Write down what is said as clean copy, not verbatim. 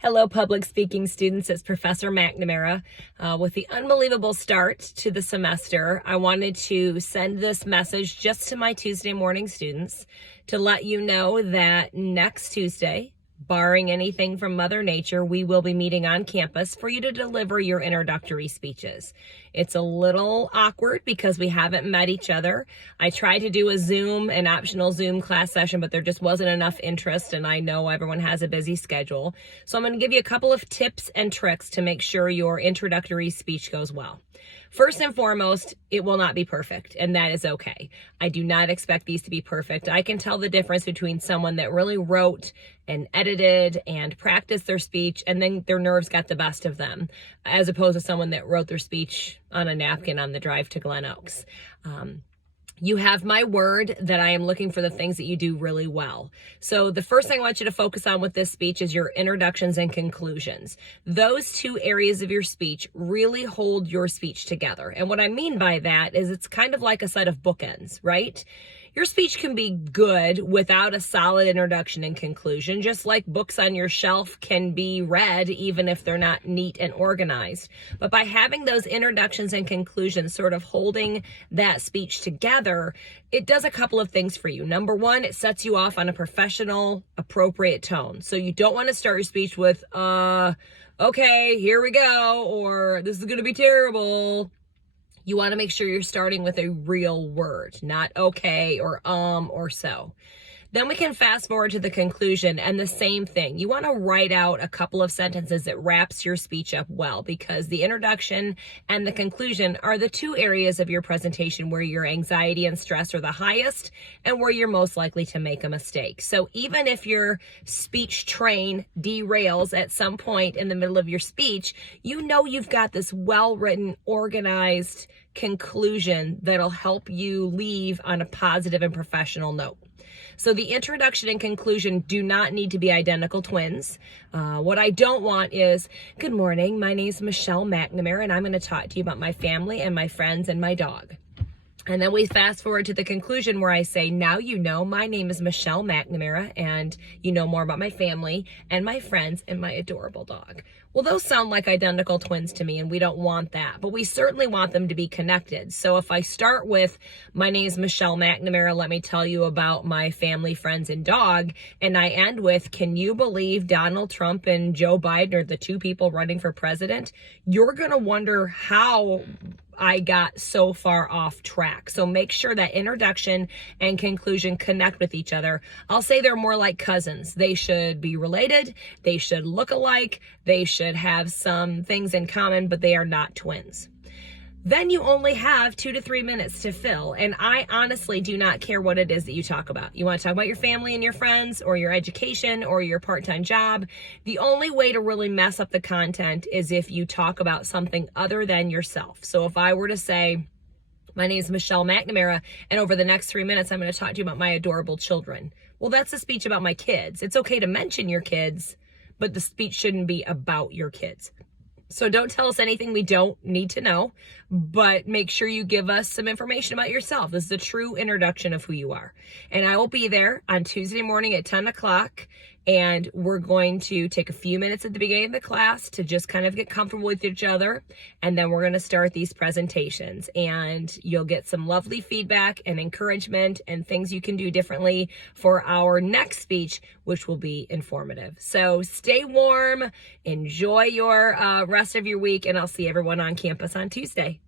Hello, public speaking students. It's Professor McNamara. With the unbelievable start to the semester, I wanted to send this message just to my Tuesday morning students to let you know that next Tuesday, barring anything from Mother Nature, we will be meeting on campus for you to deliver your introductory speeches. It's a little awkward because we haven't met each other. I tried to do an optional Zoom class session, but there just wasn't enough interest, and I know everyone has a busy schedule. So I'm going to give you a couple of tips and tricks to make sure your introductory speech goes well. First and foremost, it will not be perfect, and that is okay. I do not expect these to be perfect. I can tell the difference between someone that really wrote and edited and practiced their speech and then their nerves got the best of them, as opposed to someone that wrote their speech on a napkin on the drive to Glen Oaks. You have my word that I am looking for the things that you do really well. So the first thing I want you to focus on with this speech is your introductions and conclusions. Those two areas of your speech really hold your speech together. And what I mean by that is it's kind of like a set of bookends, right? Your speech can be good without a solid introduction and conclusion, just like books on your shelf can be read even if they're not neat and organized. But by having those introductions and conclusions sort of holding that speech together, it does a couple of things for you. Number one, it sets you off on a professional, appropriate tone. So you don't want to start your speech with, okay, here we go, or this is going to be terrible. You want to make sure you're starting with a real word, not okay or so. Then we can fast forward to the conclusion and the same thing. You want to write out a couple of sentences that wraps your speech up well, because the introduction and the conclusion are the two areas of your presentation where your anxiety and stress are the highest and where you're most likely to make a mistake. So even if your speech train derails at some point in the middle of your speech, you know you've got this well-written, organized conclusion that'll help you leave on a positive and professional note. So the introduction and conclusion do not need to be identical twins. What I don't want is, good morning, my name is Michelle McNamara, and I'm going to talk to you about my family and my friends and my dog. And then we fast forward to the conclusion where I say, now you know, my name is Michelle McNamara, and you know more about my family and my friends and my adorable dog. Well, those sound like identical twins to me, and we don't want that, but we certainly want them to be connected. So if I start with, my name is Michelle McNamara, let me tell you about my family, friends, and dog, and I end with, can you believe Donald Trump and Joe Biden are the two people running for president? You're going to wonder how I got so far off track. So make sure that introduction and conclusion connect with each other. I'll say they're more like cousins. They should be related. They should look alike. They should have some things in common, but they are not twins. Then you only have 2 to 3 minutes to fill. And I honestly do not care what it is that you talk about. You want to talk about your family and your friends, or your education, or your part-time job. The only way to really mess up the content is if you talk about something other than yourself. So if I were to say, my name is Michelle McNamara, and over the next 3 minutes, I'm going to talk to you about my adorable children. Well, that's a speech about my kids. It's okay to mention your kids, but the speech shouldn't be about your kids. So don't tell us anything we don't need to know, but make sure you give us some information about yourself. This is a true introduction of who you are. And I will be there on Tuesday morning at 10 o'clock. And we're going to take a few minutes at the beginning of the class to just kind of get comfortable with each other. And then we're going to start these presentations. And you'll get some lovely feedback and encouragement and things you can do differently for our next speech, which will be informative. So stay warm, enjoy your rest of your week, and I'll see everyone on campus on Tuesday.